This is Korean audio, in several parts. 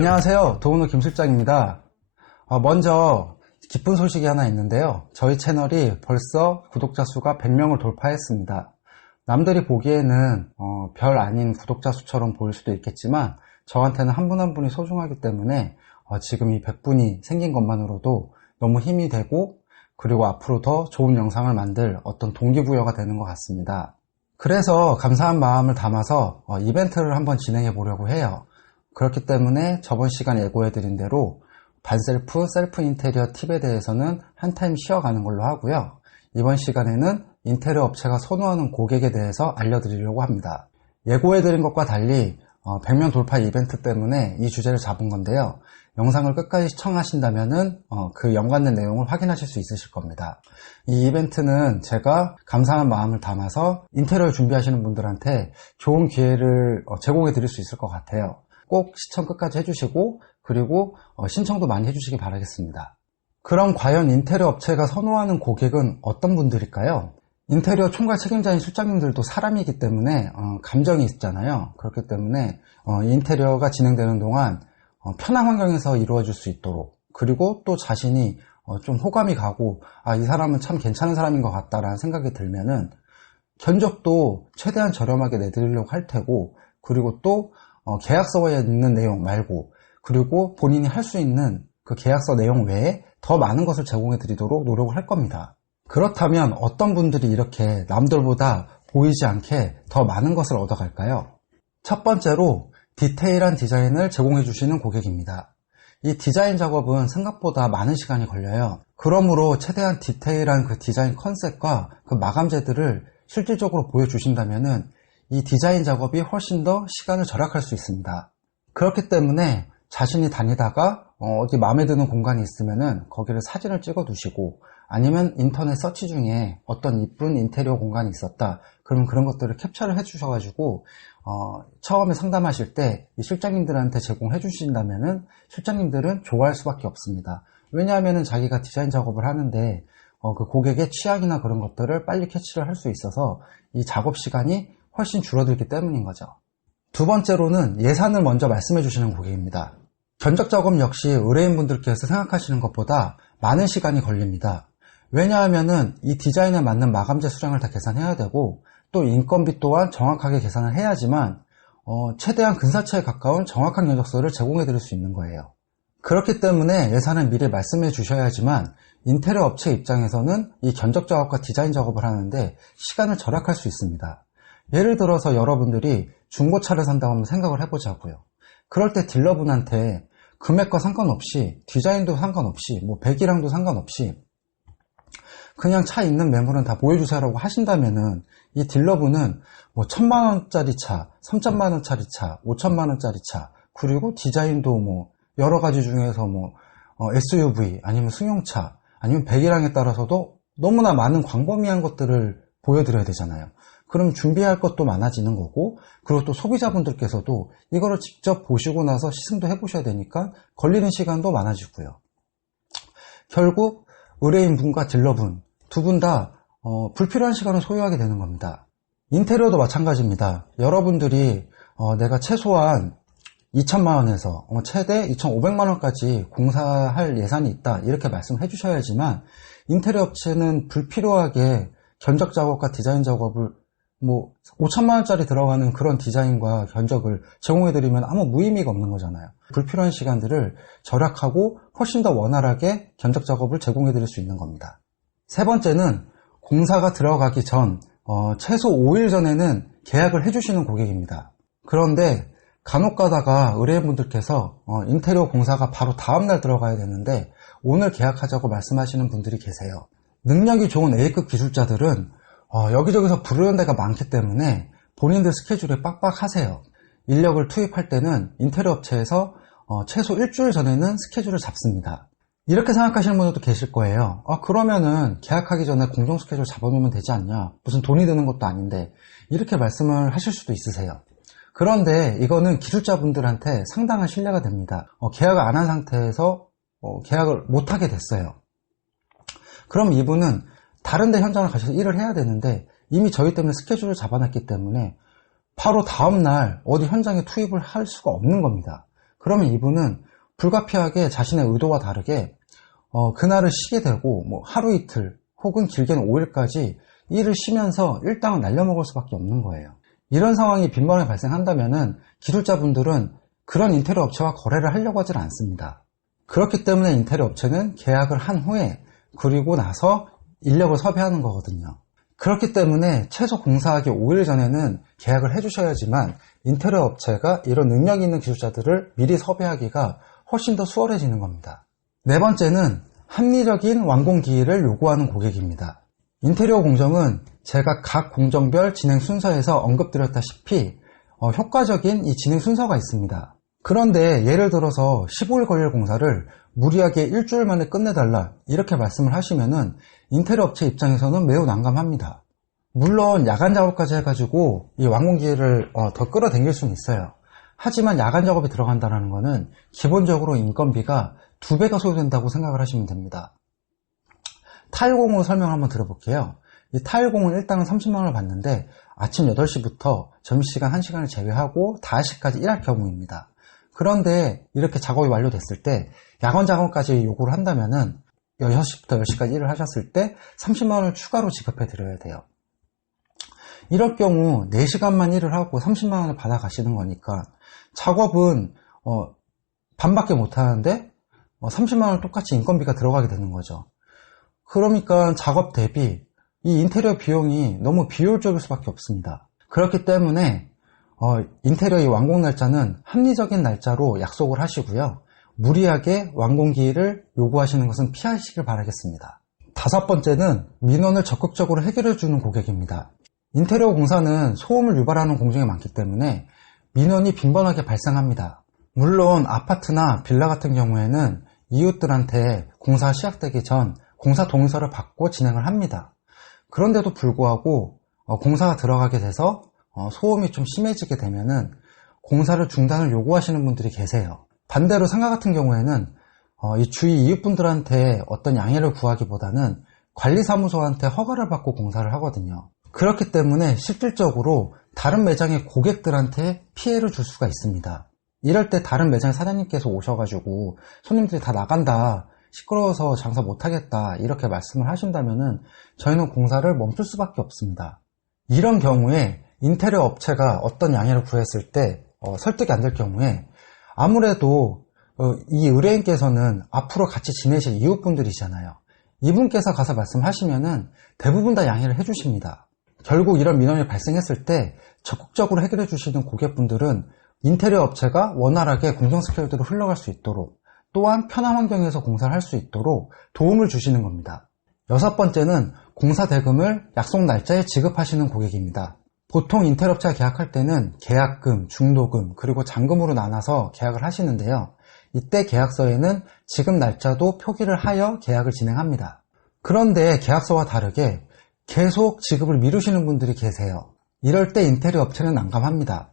안녕하세요. 도우노 김실장입니다. 먼저 기쁜 소식이 하나 있는데요. 저희 채널이 벌써 구독자 수가 100명을 돌파했습니다. 남들이 보기에는 별 아닌 구독자 수처럼 보일 수도 있겠지만 저한테는 한 분 한 분이 소중하기 때문에 지금 이 100분이 생긴 것만으로도 너무 힘이 되고, 그리고 앞으로 더 좋은 영상을 만들 어떤 동기부여가 되는 것 같습니다. 그래서 감사한 마음을 담아서 이벤트를 한번 진행해 보려고 해요. 그렇기 때문에 저번 시간에 예고해드린 대로 반셀프, 셀프 인테리어 팁에 대해서는 한 타임 쉬어가는 걸로 하고요. 이번 시간에는 인테리어 업체가 선호하는 고객에 대해서 알려드리려고 합니다. 예고해드린 것과 달리 100명 돌파 이벤트 때문에 이 주제를 잡은 건데요. 영상을 끝까지 시청하신다면 그 연관된 내용을 확인하실 수 있으실 겁니다. 이 이벤트는 제가 감사한 마음을 담아서 인테리어를 준비하시는 분들한테 좋은 기회를 제공해 드릴 수 있을 것 같아요. 꼭 시청 끝까지 해주시고, 그리고 신청도 많이 해주시기 바라겠습니다. 그럼 과연 인테리어 업체가 선호하는 고객은 어떤 분들일까요? 인테리어 총괄 책임자인 실장님들도 사람이기 때문에 감정이 있잖아요. 그렇기 때문에 인테리어가 진행되는 동안 편한 환경에서 이루어질 수 있도록, 그리고 또 자신이 좀 호감이 가고 이 사람은 참 괜찮은 사람인 것 같다라는 생각이 들면은 견적도 최대한 저렴하게 내드리려고 할 테고, 그리고 또 계약서에 있는 내용 말고, 그리고 본인이 할 수 있는 그 계약서 내용 외에 더 많은 것을 제공해 드리도록 노력을 할 겁니다. 그렇다면 어떤 분들이 이렇게 남들보다 보이지 않게 더 많은 것을 얻어갈까요? 첫 번째로 디테일한 디자인을 제공해 주시는 고객입니다. 이 디자인 작업은 생각보다 많은 시간이 걸려요. 그러므로 최대한 디테일한 그 디자인 컨셉과 그 마감재들을 실질적으로 보여주신다면 이 디자인 작업이 훨씬 더 시간을 절약할 수 있습니다. 그렇기 때문에 자신이 다니다가 어디 마음에 드는 공간이 있으면 거기를 사진을 찍어 두시고, 아니면 인터넷 서치 중에 어떤 이쁜 인테리어 공간이 있었다, 그러면 그런 것들을 캡처를 해 주셔가지고 처음에 상담하실 때 이 실장님들한테 제공해 주신다면 실장님들은 좋아할 수밖에 없습니다. 왜냐하면 자기가 디자인 작업을 하는데 그 고객의 취향이나 그런 것들을 빨리 캐치를 할 수 있어서 이 작업 시간이 훨씬 줄어들기 때문인 거죠. 두 번째로는 예산을 먼저 말씀해 주시는 고객입니다. 견적 작업 역시 의뢰인분들께서 생각하시는 것보다 많은 시간이 걸립니다. 왜냐하면은 이 디자인에 맞는 마감재 수량을 다 계산해야 되고, 또 인건비 또한 정확하게 계산을 해야지만 최대한 근사치에 가까운 정확한 견적서를 제공해 드릴 수 있는 거예요. 그렇기 때문에 예산을 미리 말씀해 주셔야지만 인테리어 업체 입장에서는 이 견적 작업과 디자인 작업을 하는데 시간을 절약할 수 있습니다. 예를 들어서 여러분들이 중고차를 산다고 한번 생각을 해보자고요. 그럴 때 딜러분한테 금액과 상관없이, 디자인도 상관없이, 배기량도 상관없이 그냥 차 있는 매물은 다 보여주세요라고 하신다면은 이 딜러분은 1000만원짜리 차, 3000만원짜리 차, 5000만원짜리 차, 그리고 디자인도 여러가지 중에서 SUV, 아니면 승용차, 아니면 배기량에 따라서도 너무나 많은 광범위한 것들을 보여드려야 되잖아요. 그럼 준비할 것도 많아지는 거고, 그리고 또 소비자분들께서도 이거를 직접 보시고 나서 시승도 해보셔야 되니까 걸리는 시간도 많아지고요. 결국 의뢰인분과 딜러분 두 분 다 불필요한 시간을 소요하게 되는 겁니다. 인테리어도 마찬가지입니다. 여러분들이 내가 최소한 2천만원에서 최대 2,500만원까지 공사할 예산이 있다, 이렇게 말씀해 주셔야지만 인테리어 업체는 불필요하게 견적 작업과 디자인 작업을 5천만원짜리 들어가는 그런 디자인과 견적을 제공해드리면 아무 무의미가 없는 거잖아요. 불필요한 시간들을 절약하고 훨씬 더 원활하게 견적 작업을 제공해드릴 수 있는 겁니다. 세 번째는 공사가 들어가기 전 최소 5일 전에는 계약을 해주시는 고객입니다. 그런데 간혹 가다가 의뢰인분들께서 인테리어 공사가 바로 다음날 들어가야 되는데 오늘 계약하자고 말씀하시는 분들이 계세요. 능력이 좋은 A급 기술자들은 여기저기서 부르는 데가 많기 때문에 본인들 스케줄에 빡빡하세요. 인력을 투입할 때는 인테리어 업체에서 최소 일주일 전에는 스케줄을 잡습니다. 이렇게 생각하시는 분들도 계실 거예요. 그러면은 계약하기 전에 공정 스케줄 잡아놓으면 되지 않냐, 무슨 돈이 드는 것도 아닌데, 이렇게 말씀을 하실 수도 있으세요. 그런데 이거는 기술자분들한테 상당한 신뢰가 됩니다. 계약을 안 한 상태에서 계약을 못하게 됐어요. 그럼 이분은 다른 데 현장을 가셔서 일을 해야 되는데 이미 저희 때문에 스케줄을 잡아놨기 때문에 바로 다음날 어디 현장에 투입을 할 수가 없는 겁니다. 그러면 이분은 불가피하게 자신의 의도와 다르게 그날을 쉬게 되고 뭐 하루 이틀 혹은 길게는 5일까지 일을 쉬면서 일당을 날려먹을 수밖에 없는 거예요. 이런 상황이 빈번하게 발생한다면은 기술자분들은 그런 인테리어 업체와 거래를 하려고 하질 않습니다. 그렇기 때문에 인테리어 업체는 계약을 한 후에 그리고 나서 인력을 섭외하는 거거든요. 그렇기 때문에 최소 공사하기 5일 전에는 계약을 해주셔야지만 인테리어 업체가 이런 능력 있는 기술자들을 미리 섭외하기가 훨씬 더 수월해지는 겁니다. 네 번째는 합리적인 완공기일을 요구하는 고객입니다. 인테리어 공정은 제가 각 공정별 진행 순서에서 언급드렸다시피 효과적인 이 진행 순서가 있습니다. 그런데 예를 들어서 15일 걸릴 공사를 무리하게 일주일 만에 끝내달라 이렇게 말씀을 하시면은 인테리어 업체 입장에서는 매우 난감합니다. 물론 야간 작업까지 해가지고 이 완공기일을 더 끌어당길 수는 있어요. 하지만 야간 작업이 들어간다는 것은 기본적으로 인건비가 2배가 소요된다고 생각을 하시면 됩니다. 타일공으로 설명을 한번 드려볼게요. 이 타일공은 일당은 30만원을 받는데 아침 8시부터 점심시간 1시간을 제외하고 5시까지 일할 경우입니다. 그런데 이렇게 작업이 완료됐을 때 야간 작업까지 요구를 한다면은 6시부터 10시까지 일을 하셨을 때 30만원을 추가로 지급해 드려야 돼요. 이럴 경우 4시간만 일을 하고 30만원을 받아 가시는 거니까 작업은 반밖에 못 하는데 30만원 똑같이 인건비가 들어가게 되는 거죠. 그러니까 작업 대비 이 인테리어 비용이 너무 비효율적일 수밖에 없습니다. 그렇기 때문에 인테리어의 완공 날짜는 합리적인 날짜로 약속을 하시고요. 무리하게 완공기일을 요구하시는 것은 피하시길 바라겠습니다. 다섯 번째는 민원을 적극적으로 해결해 주는 고객입니다. 인테리어 공사는 소음을 유발하는 공정이 많기 때문에 민원이 빈번하게 발생합니다. 물론 아파트나 빌라 같은 경우에는 이웃들한테 공사 시작되기 전 공사 동의서를 받고 진행을 합니다. 그런데도 불구하고 공사가 들어가게 돼서 소음이 좀 심해지게 되면은 공사를 중단을 요구하시는 분들이 계세요. 반대로 상가 같은 경우에는 이 주위 이웃분들한테 어떤 양해를 구하기보다는 관리사무소한테 허가를 받고 공사를 하거든요. 그렇기 때문에 실질적으로 다른 매장의 고객들한테 피해를 줄 수가 있습니다. 이럴 때 다른 매장 사장님께서 오셔가지고 손님들이 다 나간다, 시끄러워서 장사 못하겠다 이렇게 말씀을 하신다면은 저희는 공사를 멈출 수밖에 없습니다. 이런 경우에 인테리어 업체가 어떤 양해를 구했을 때 설득이 안 될 경우에 아무래도 이 의뢰인께서는 앞으로 같이 지내실 이웃분들이잖아요. 이분께서 가서 말씀하시면은 대부분 다 양해를 해주십니다. 결국 이런 민원이 발생했을 때 적극적으로 해결해 주시는 고객분들은 인테리어 업체가 원활하게 공정 스케줄대로 흘러갈 수 있도록, 또한 편한 환경에서 공사를 할 수 있도록 도움을 주시는 겁니다. 여섯 번째는 공사 대금을 약속 날짜에 지급하시는 고객입니다. 보통 인테리어 업체가 계약할 때는 계약금, 중도금, 그리고 잔금으로 나눠서 계약을 하시는데요. 이때 계약서에는 지급 날짜도 표기를 하여 계약을 진행합니다. 그런데 계약서와 다르게 계속 지급을 미루시는 분들이 계세요. 이럴 때 인테리어 업체는 난감합니다.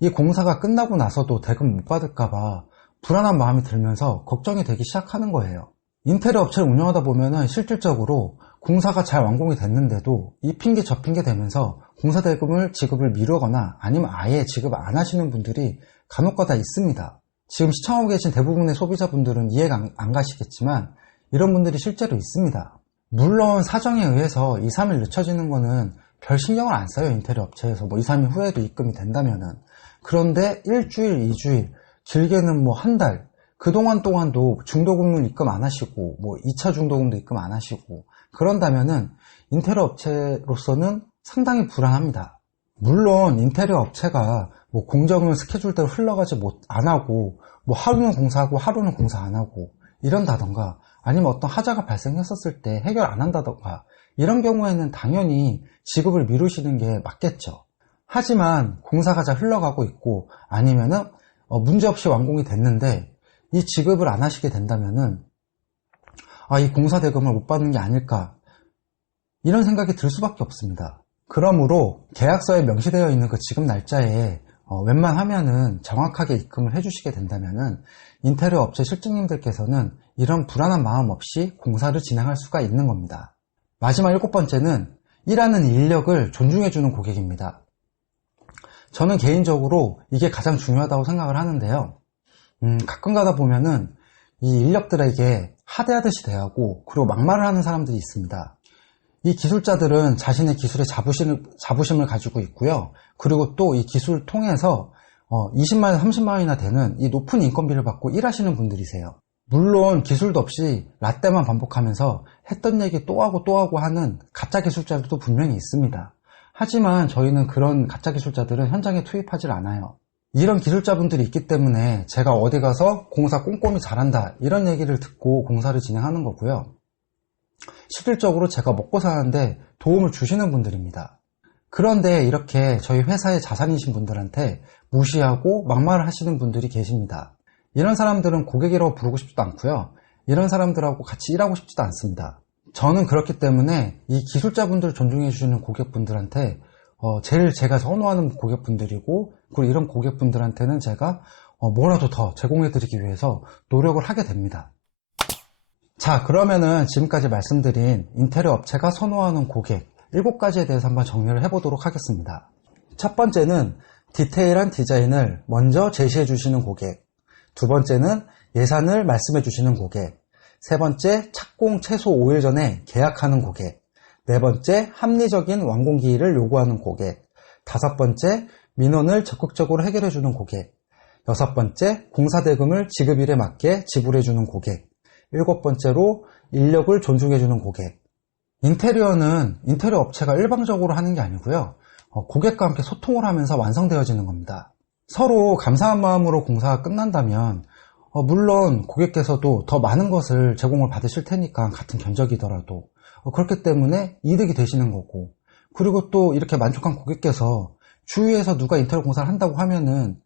이 공사가 끝나고 나서도 대금 못 받을까봐 불안한 마음이 들면서 걱정이 되기 시작하는 거예요. 인테리어 업체를 운영하다 보면은 실질적으로 공사가 잘 완공이 됐는데도 이 핑계 저 핑계 되면서 공사 대금을 지급을 미루거나 아니면 아예 지급 안 하시는 분들이 간혹가다 있습니다. 지금 시청하고 계신 대부분의 소비자분들은 이해가 안 가시겠지만 이런 분들이 실제로 있습니다. 물론 사정에 의해서 2, 3일 늦춰지는 거는 별 신경을 안 써요. 인테리어 업체에서 뭐 2, 3일 후에도 입금이 된다면은. 그런데 일주일, 2주일, 길게는 뭐 한 달, 그동안 동안도 중도금을 입금 안 하시고 뭐 2차 중도금도 입금 안 하시고 그런다면은 인테리어 업체로서는 상당히 불안합니다. 물론 인테리어 업체가 뭐 공정을 스케줄대로 흘러가지 안 하고 뭐 하루는 공사하고 하루는 공사 안 하고 이런다던가, 아니면 어떤 하자가 발생했었을 때 해결 안 한다던가, 이런 경우에는 당연히 지급을 미루시는 게 맞겠죠. 하지만 공사가 잘 흘러가고 있고 아니면은 문제없이 완공이 됐는데 이 지급을 안 하시게 된다면은 이 공사 대금을 못 받는 게 아닐까, 이런 생각이 들 수밖에 없습니다. 그러므로 계약서에 명시되어 있는 그 지급 날짜에 웬만하면은 정확하게 입금을 해주시게 된다면은 인테리어 업체 실장님들께서는 이런 불안한 마음 없이 공사를 진행할 수가 있는 겁니다. 마지막 7번째는 일하는 인력을 존중해주는 고객입니다. 저는 개인적으로 이게 가장 중요하다고 생각을 하는데요. 가끔 가다 보면은 이 인력들에게 하대하듯이 대하고 그리고 막말을 하는 사람들이 있습니다. 이 기술자들은 자신의 기술에 자부심을 가지고 있고요. 그리고 또 이 기술을 통해서 20만원, 30만원이나 되는 이 높은 인건비를 받고 일하시는 분들이세요. 물론 기술도 없이 라떼만 반복하면서 했던 얘기 또 하고 또 하고 하는 가짜 기술자들도 분명히 있습니다. 하지만 저희는 그런 가짜 기술자들은 현장에 투입하지 않아요. 이런 기술자분들이 있기 때문에 제가 어디 가서 공사 꼼꼼히 잘한다 이런 얘기를 듣고 공사를 진행하는 거고요. 실질적으로 제가 먹고 사는데 도움을 주시는 분들입니다. 그런데 이렇게 저희 회사의 자산이신 분들한테 무시하고 막말을 하시는 분들이 계십니다. 이런 사람들은 고객이라고 부르고 싶지도 않고요. 이런 사람들하고 같이 일하고 싶지도 않습니다. 저는 그렇기 때문에 이 기술자분들 존중해 주시는 고객분들한테 제일 제가 선호하는 고객분들이고, 그리고 이런 고객분들한테는 제가 뭐라도 더 제공해 드리기 위해서 노력을 하게 됩니다. 자, 그러면은 지금까지 말씀드린 인테리어 업체가 선호하는 고객 7가지에 대해서 한번 정리를 해보도록 하겠습니다. 첫 번째는 디테일한 디자인을 먼저 제시해 주시는 고객, 두 번째는 예산을 말씀해 주시는 고객, 세 번째 착공 최소 5일 전에 계약하는 고객, 네 번째 합리적인 완공기일을 요구하는 고객, 다섯 번째 민원을 적극적으로 해결해 주는 고객, 여섯 번째 공사 대금을 지급일에 맞게 지불해 주는 고객, 일곱 번째로 인력을 존중해 주는 고객. 인테리어는 인테리어 업체가 일방적으로 하는 게 아니고요. 고객과 함께 소통을 하면서 완성되어지는 겁니다. 서로 감사한 마음으로 공사가 끝난다면 물론 고객께서도 더 많은 것을 제공을 받으실 테니까, 같은 견적이더라도 그렇기 때문에 이득이 되시는 거고, 그리고 또 이렇게 만족한 고객께서 주위에서 누가 인테리어 공사를 한다고 하면은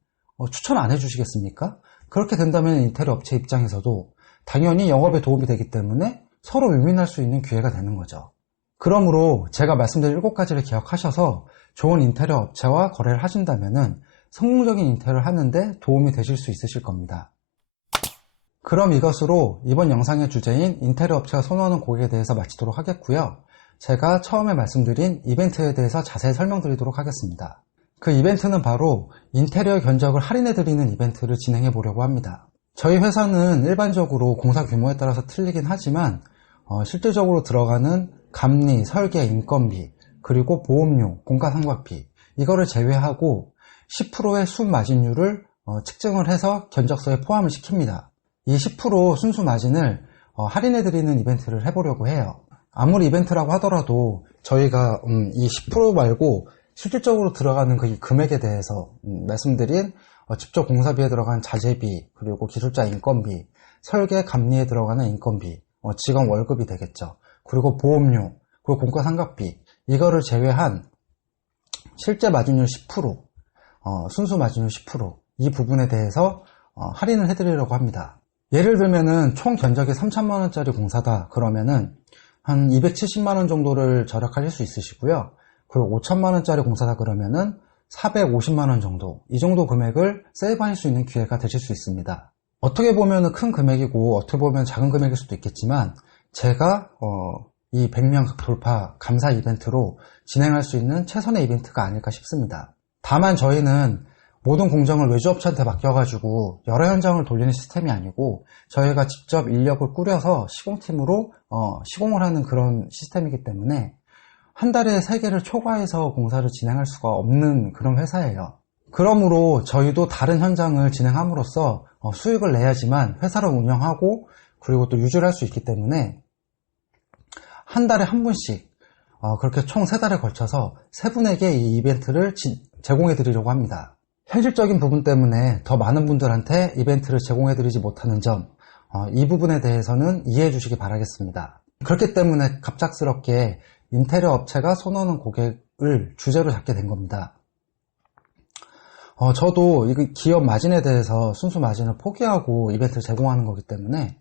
추천 안 해주시겠습니까? 그렇게 된다면 인테리어 업체 입장에서도 당연히 영업에 도움이 되기 때문에 서로 윈윈할 수 있는 기회가 되는 거죠. 그러므로 제가 말씀드린 7가지를 기억하셔서 좋은 인테리어 업체와 거래를 하신다면은 성공적인 인테리어를 하는데 도움이 되실 수 있으실 겁니다. 그럼 이것으로 이번 영상의 주제인 인테리어 업체가 선호하는 고객에 대해서 마치도록 하겠고요. 제가 처음에 말씀드린 이벤트에 대해서 자세히 설명드리도록 하겠습니다. 그 이벤트는 바로 인테리어 견적을 할인해드리는 이벤트를 진행해 보려고 합니다. 저희 회사는 일반적으로 공사 규모에 따라서 틀리긴 하지만 실질적으로 들어가는 감리, 설계, 인건비, 그리고 보험료, 공과상각비 이거를 제외하고 10%의 순마진율을 측정을 해서 견적서에 포함을 시킵니다. 이 10% 순수 마진을 할인해드리는 이벤트를 해보려고 해요. 아무리 이벤트라고 하더라도 저희가 이 10% 말고 실질적으로 들어가는 그 금액에 대해서 말씀드린 직접 공사비에 들어간 자재비, 그리고 기술자 인건비, 설계 감리에 들어가는 인건비, 직원 월급이 되겠죠. 그리고 보험료, 그리고 공과상각비 이거를 제외한 실제 마진율 10%, 순수 마진율 10%이 부분에 대해서 할인을 해드리려고 합니다. 예를 들면은 총 견적이 3,000만원짜리 공사다 그러면은 한 270만원 정도를 절약하실 수 있으시고요. 그리고 5,000만원짜리 공사다 그러면은 450만원 정도, 이 정도 금액을 세이브하실 수 있는 기회가 되실 수 있습니다. 어떻게 보면 큰 금액이고 어떻게 보면 작은 금액일 수도 있겠지만 제가 이 100명 돌파 감사 이벤트로 진행할 수 있는 최선의 이벤트가 아닐까 싶습니다. 다만 저희는 모든 공정을 외주업체한테 맡겨가지고 여러 현장을 돌리는 시스템이 아니고 저희가 직접 인력을 꾸려서 시공팀으로 시공을 하는 그런 시스템이기 때문에 한 달에 3개를 초과해서 공사를 진행할 수가 없는 그런 회사예요. 그러므로 저희도 다른 현장을 진행함으로써 수익을 내야지만 회사를 운영하고 그리고 또 유지를 할 수 있기 때문에 한 달에 한 분씩 그렇게 총 3달에 걸쳐서 3분에게 이 이벤트를 제공해 드리려고 합니다. 현실적인 부분 때문에 더 많은 분들한테 이벤트를 제공해 드리지 못하는 점, 이 부분에 대해서는 이해해 주시기 바라겠습니다. 그렇기 때문에 갑작스럽게 인테리어 업체가 선호하는 고객을 주제로 잡게 된 겁니다. 저도 기업 마진에 대해서 순수 마진을 포기하고 이벤트를 제공하는 거기 때문에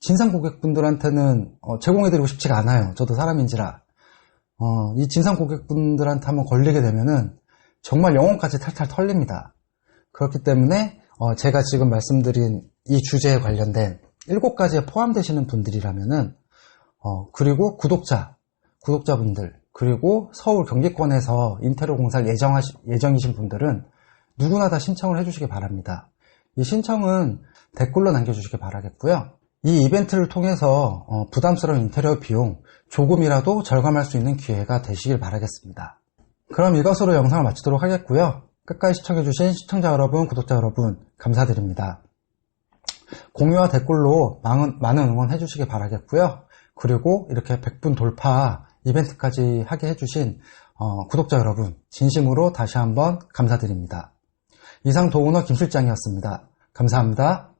진상 고객분들한테는 제공해드리고 싶지가 않아요. 저도 사람인지라. 이 진상 고객분들한테 한번 걸리게 되면은 정말 영혼까지 탈탈 털립니다. 그렇기 때문에 제가 지금 말씀드린 이 주제에 관련된 7가지에 포함되시는 분들이라면은 그리고 구독자분들, 그리고 서울 경기권에서 인테리어 공사를 예정이신 분들은 누구나 다 신청을 해주시기 바랍니다. 이 신청은 댓글로 남겨주시기 바라겠고요. 이 이벤트를 통해서 부담스러운 인테리어 비용 조금이라도 절감할 수 있는 기회가 되시길 바라겠습니다. 그럼 이것으로 영상을 마치도록 하겠고요. 끝까지 시청해주신 시청자 여러분, 구독자 여러분 감사드립니다. 공유와 댓글로 많은 응원해주시기 바라겠고요. 그리고 이렇게 100분 돌파 이벤트까지 하게 해주신 구독자 여러분 진심으로 다시 한번 감사드립니다. 이상 도우너 김실장이었습니다. 감사합니다.